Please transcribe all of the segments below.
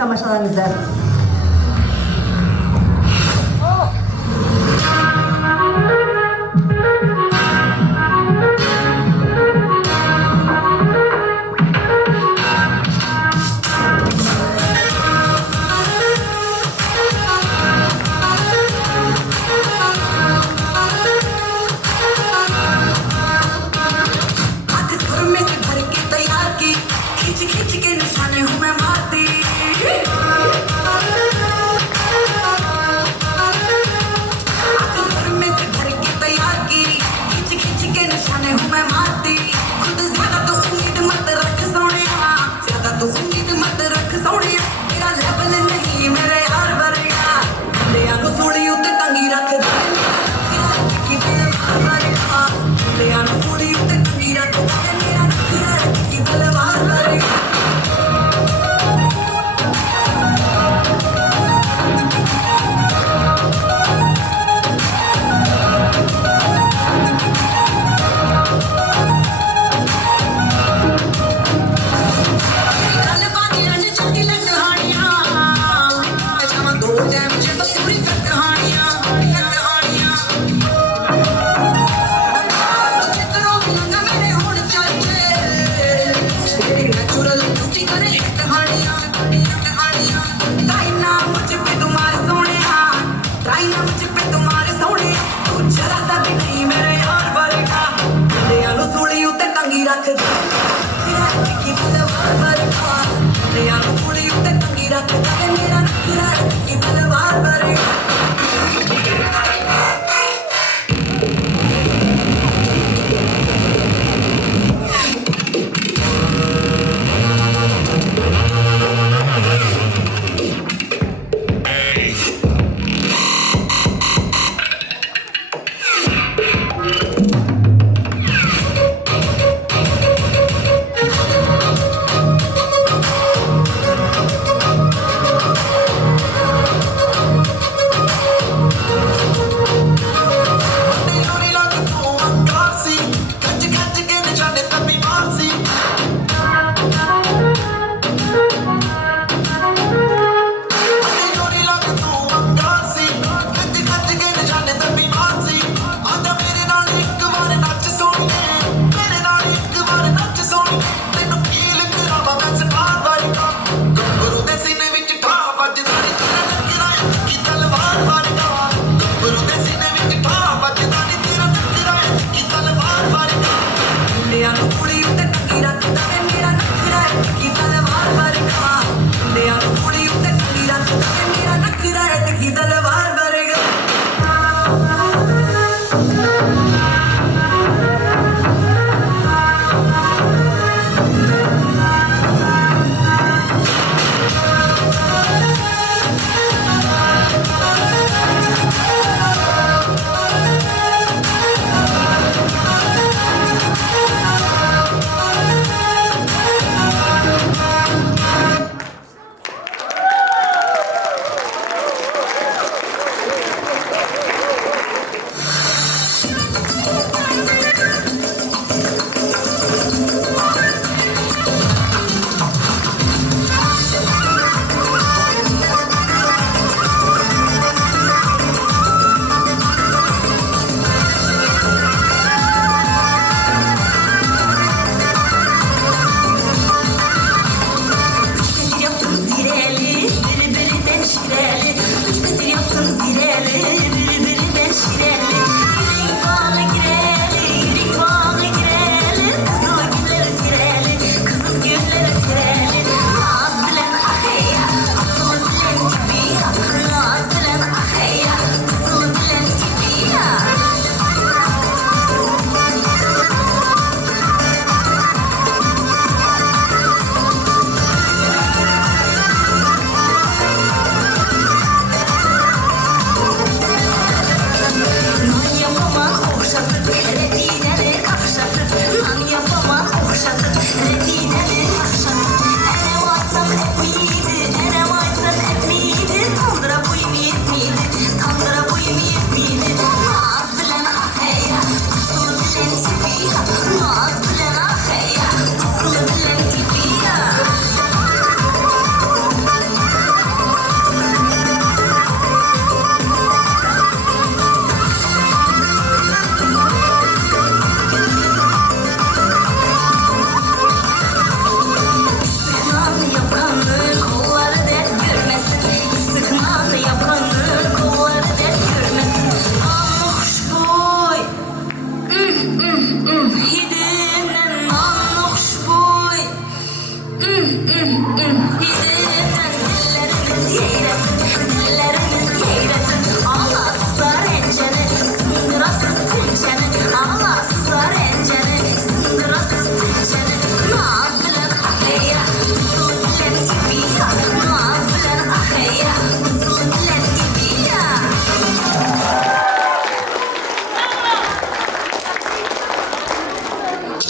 tamaşalarınızı. खींच के निशाने हूँ मैं मारती में से भर के तैयार की खींच के निशाने हूँ मैं मारती खुद ज्यादा तो उम्मीद मत रख सोनिया ज्यादा तो उम्मीद मत रख सोनिया मेरा लेवल नहीं मेरे यार वर्गा ले आनो सोड़ी उते टंगी रख दे कि दिल वर्गा ले आनो सोड़ी उते टंगी रख दे मेरा नखरा कि दिल वर्गा रख दे कि तलवार वर्गा ले आनो सोड़ी उते टंगी रख दे मेरा नखरा कि तलवार वर्गा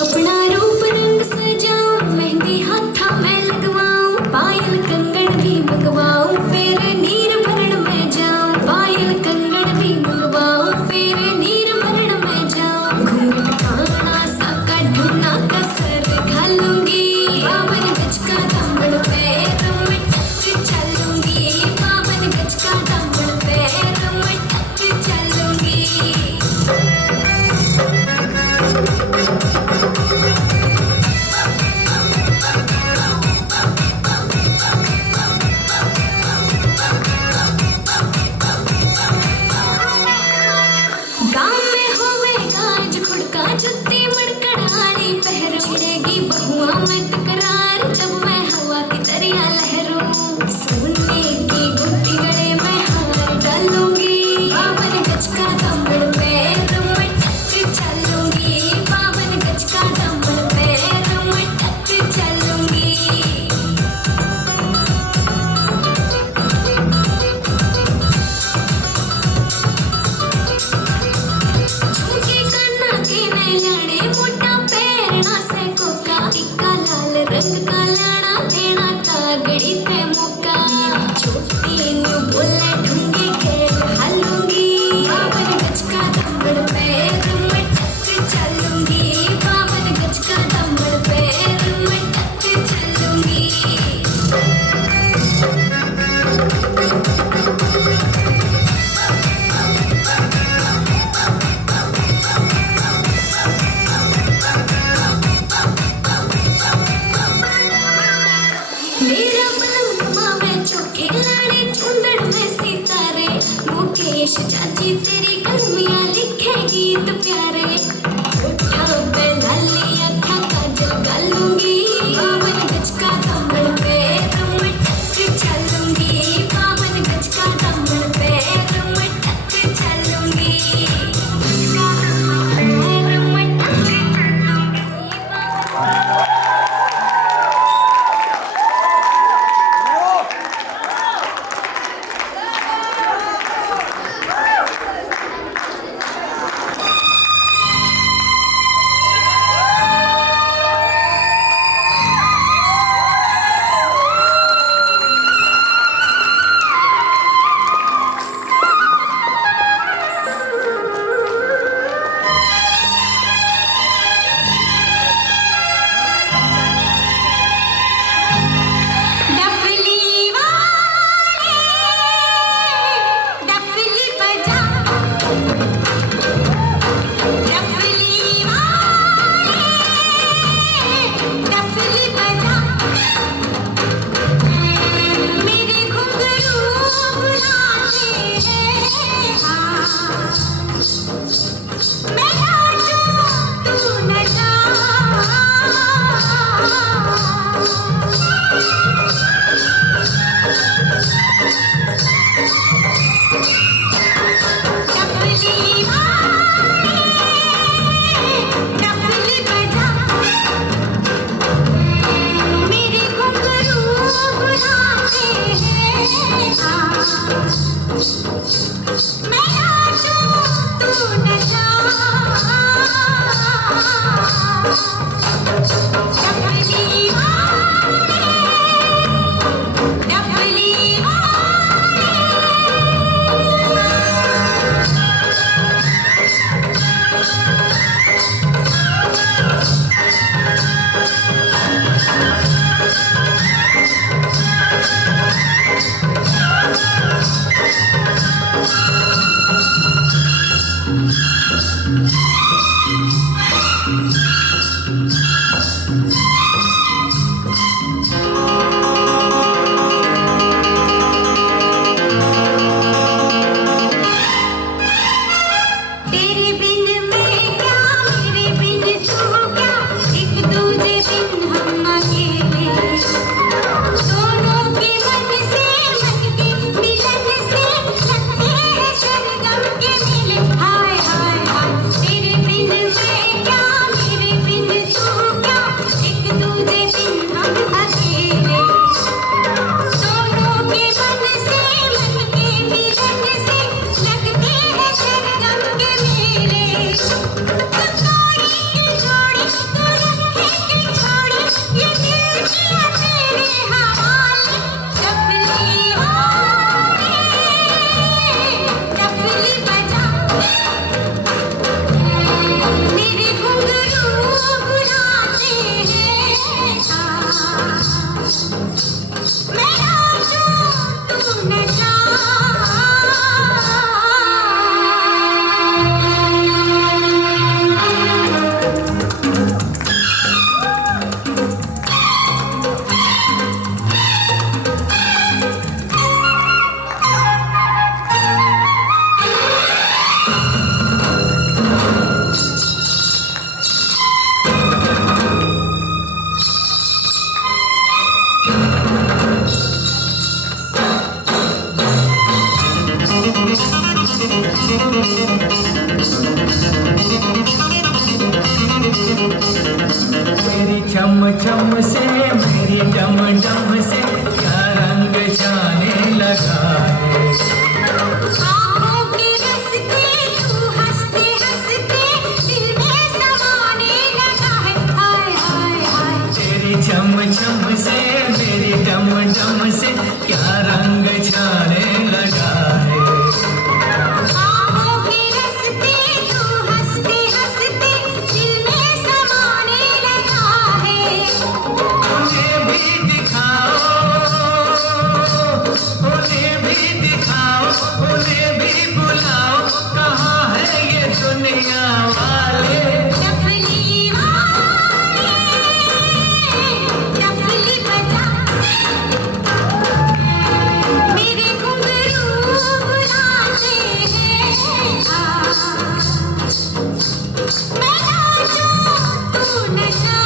अपना रूप रंग सजाऊं, मेहंदी हाथा मैं लगवाऊं, पायल कंगन भी मंगवाऊं, फिर नीर भरण में जाऊं। पायल कंगन भी मंगवाऊं, फिर नीर भरण में जाऊं। घूंघट काना सा कढ़ूना कसर घालूंगी, बावन गज का दामन पैर में टक चलूंगी, बावन गज का दामन पैर में टक चलूंगी। गाँव में होवेगा आज खुड़का, जुत्ती मड़कड़ारी पहर, छिड़ेगी बहुआ में तकरार, जब मैं हवा की दरिया लहरूं। सोने की गुत्थी गले में हार डालूंगी, बावन गज का दामन पैर में टक चलूंगी, बावन गज का दामन पैर में टक चलूंगी। झुमके काना के नैलाने, मोटा पैर ना से कोका, टिक्का लाल रंग का लाना, देना तागड़ी ते मौका। छोटी न्यू बोले ढूंगी खेल हालूंगी, बावन गज का दामन पैर में टक चलूंगी, बावन गज का दामन पैर में टक चलूंगी। मेरा पलंग मावे चौके लाड़े, चुंदड़ में सितारे, मुकेश चाची तेरी कलमियां लिखे गीत प्यारे। होठों पे लाली अखा काजल गालूंगी, बावन गज का दामन पैर में टक चलूंगी, बावन गज का दामन पैर में टक चलूंगी। से मेरी डम डम से क्या रंग जाने लगा है। आँखों के रस्ते तू हंसते हंसते दिल में समाने लगा है। हाय हाय हाय तेरी चम चम से मेरी डम डम से क्या रंग जाने लगा है। आँखों के रस्ते तू हंसते हंसते दिल में समाने लगा है। उन्हें भी दिखाओ, उन्हें भी दिखाओ, उन्हें भी बुलाओ, कहाँ है ये दुनिया वाले। डफली वाले डफली बजा मेरे घुंघरू बुलाते हैं। मैं नाचूं तू नचा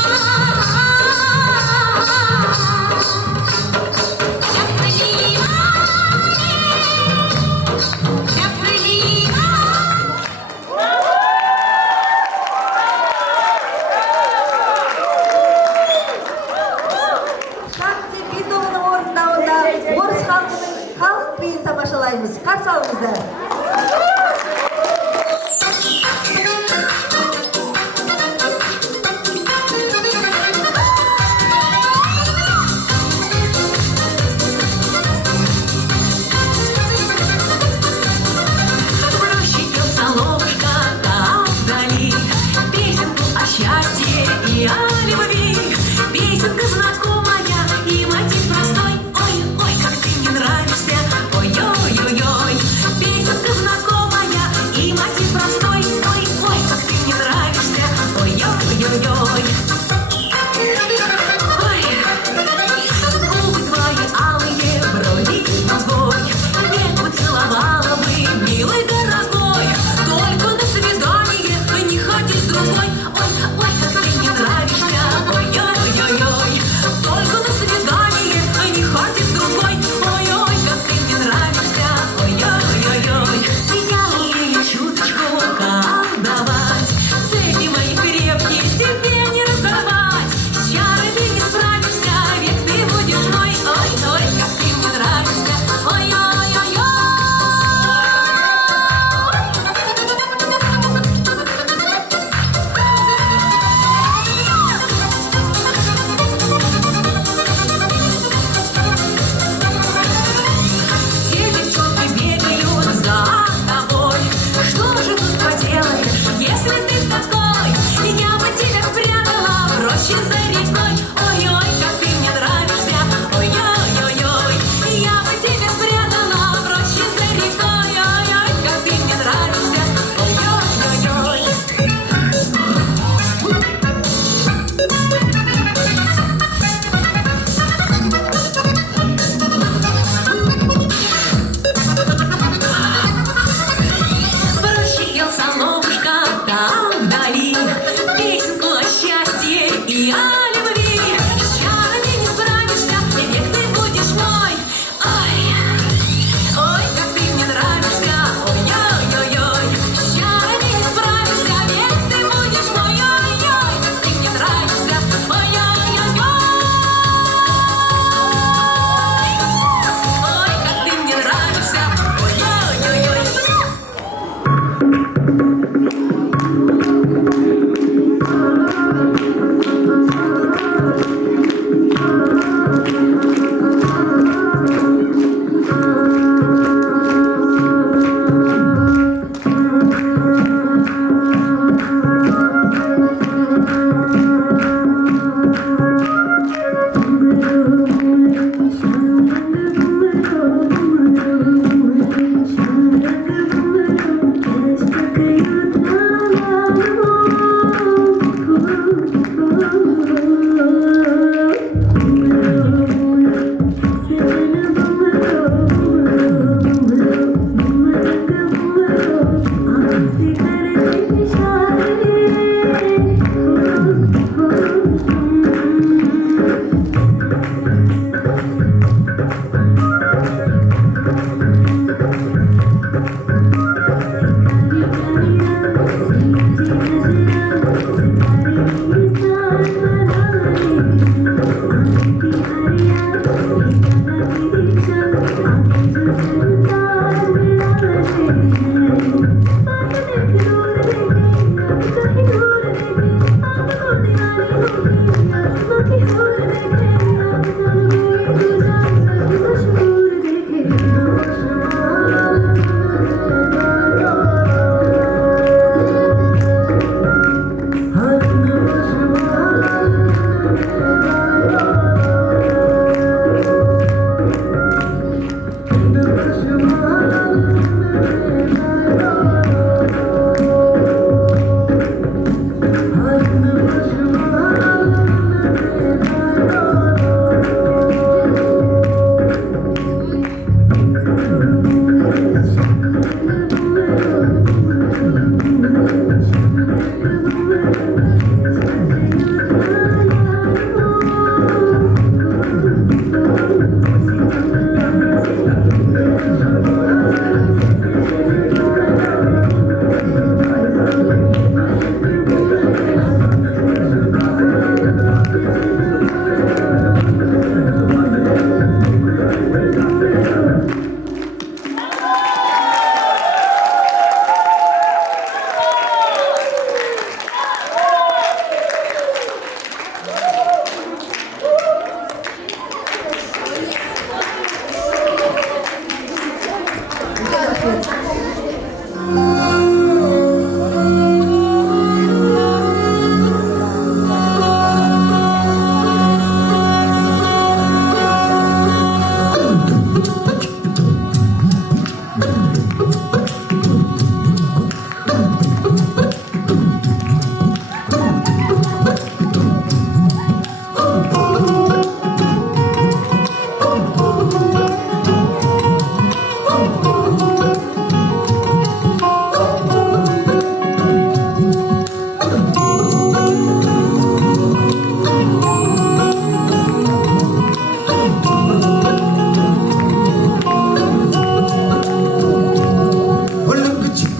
डफली वाले डफली वाले Şarkı Bitoğlu ortaonda Orus halkının halk köyünü tamашалаймыз. Қарсы алыңыздар. Бросит соловушка там вдали песенку о счастье и о любви. Песенка знакомая и мотив простой. Ой, ой, как ты мне нравишься, ой, ой, ой, ой. Песенка знакомая.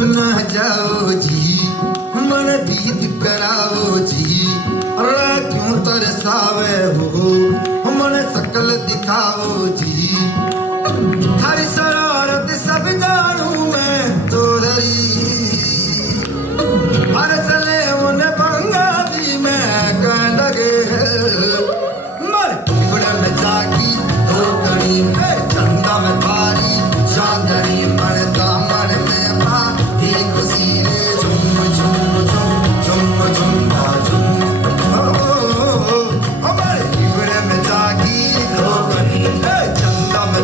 ना जाओ जी मन बीत कराओ जी क्यों तरसावे हो मन सकल दिखाओ जी हर शरारत सब जानू मैं तो हर चले उन बंगा दी मैं कह लगे मर बड़ा में जागी तो कड़ी चंदा में भारी चांदनी मन दामन में बा खुशी रे झुम झुम झुम झुम झुम झुम हमारे हिवड़े में जागी तो कड़ी चंदा में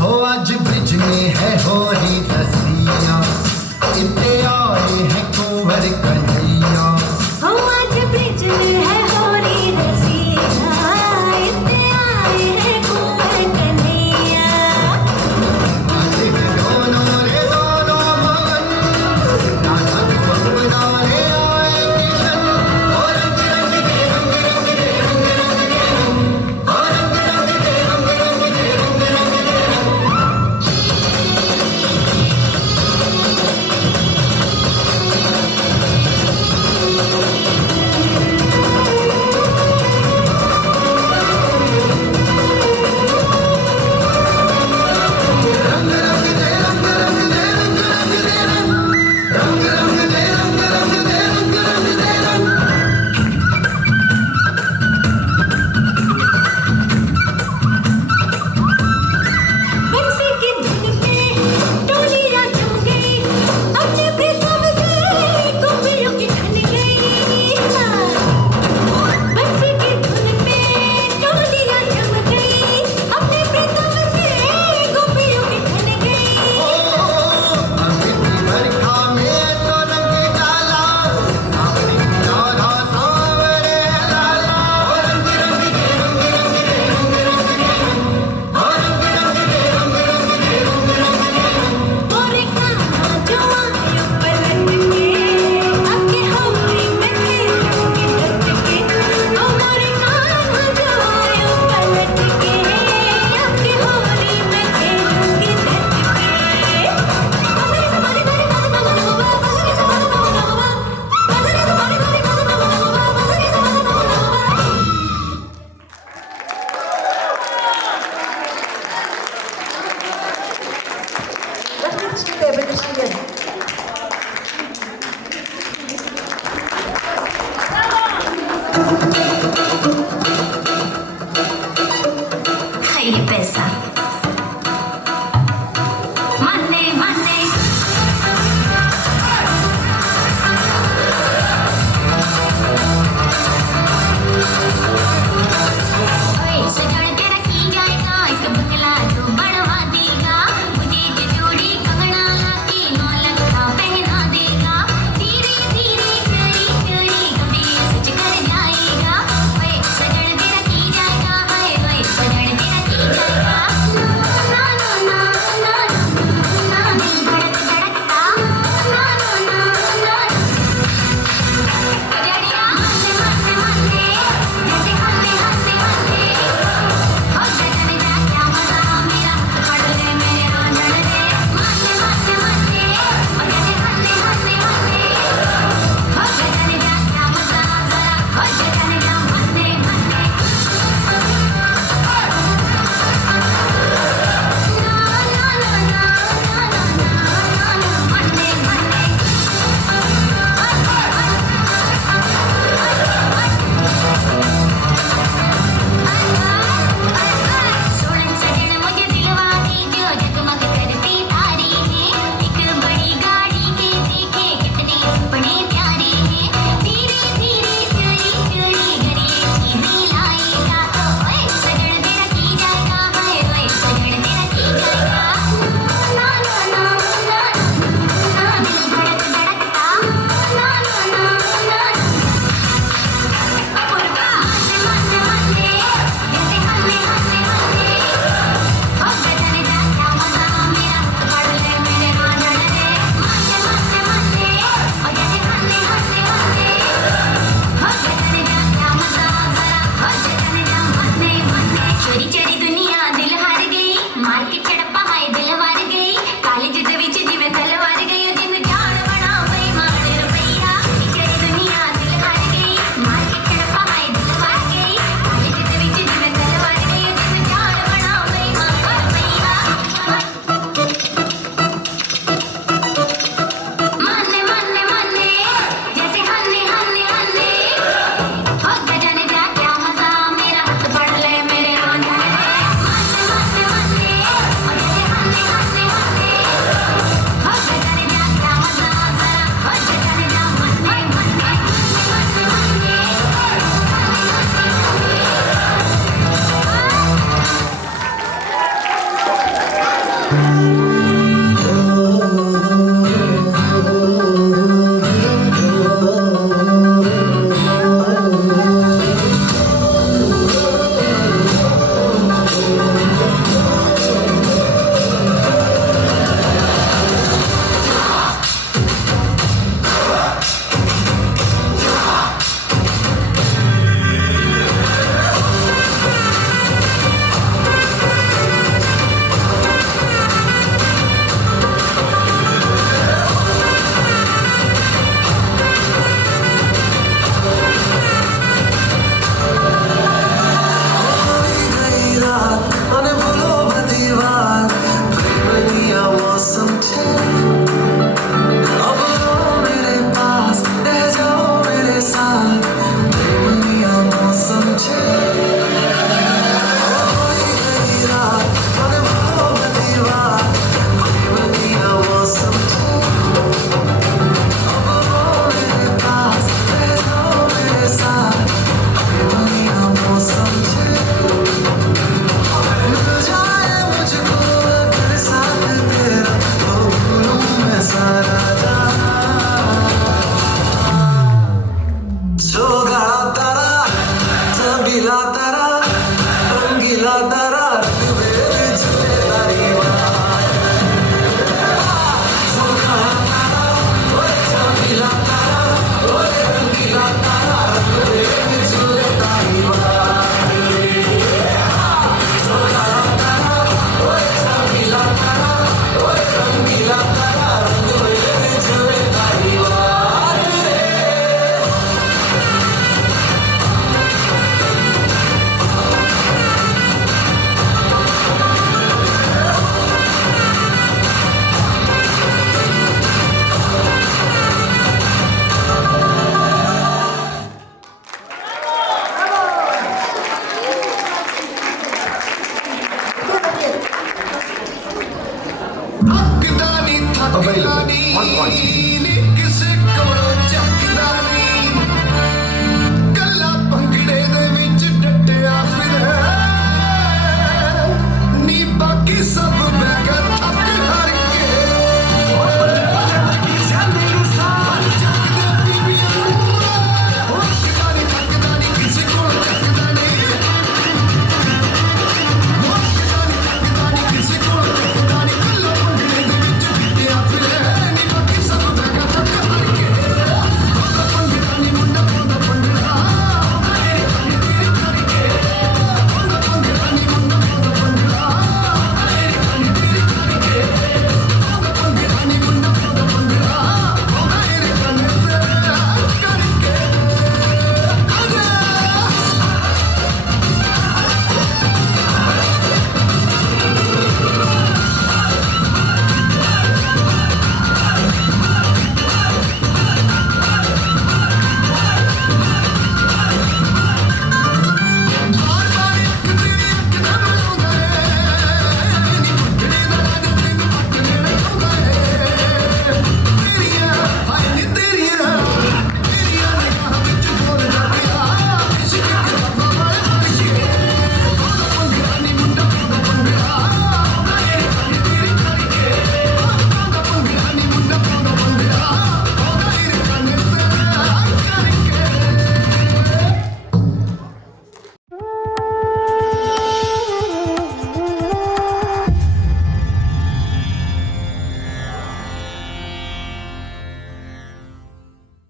हो आज ब्रिज में है हो रही तस्वीर इतने आए हैं कुंवर कन्हैया हो आज ब्रिज में है होली रसिया इतने आए हैं कुंवर कन्हैया आज के दोनों रे दोनों मन राधा गोपना रे आए किशन और रंग रंग दे रंग रंग दे रंग रंग दे और रंग रंग दे रंग रंग दे रंग रंग दे रंग रंग दे रंग रंग दे रंग रंग दे रंग रंग दे रंग रंग दे रंग रंग दे रंग बंसी की धुन पे टोलियां जम गई अपने प्रीतम से गोपियों की ठन गई बंसी की धुन पे टोलियां जम गई अपने प्रीतम से गोपियों की ठन गई अभी बरखा में तो रंग डाला सावरी राधा सावरे लाला और रंग रंग दे रंग रंग दे रंग रंग दे और रंग रंग दे रंग रंग दे रंग रंग दे और कान्हा जो आया पलट के आपकी होली में खेलूंगी डट के ओ मोरे कान्हा जो आया पलट के आपकी होली में खेलूंगी डट के बजरे से मारी मारी मारी मारी बजरे से मारी मारी मारी बजरे से मारी मारी मारी बजरे से मारी मारी Разрешите. Ahí pesa.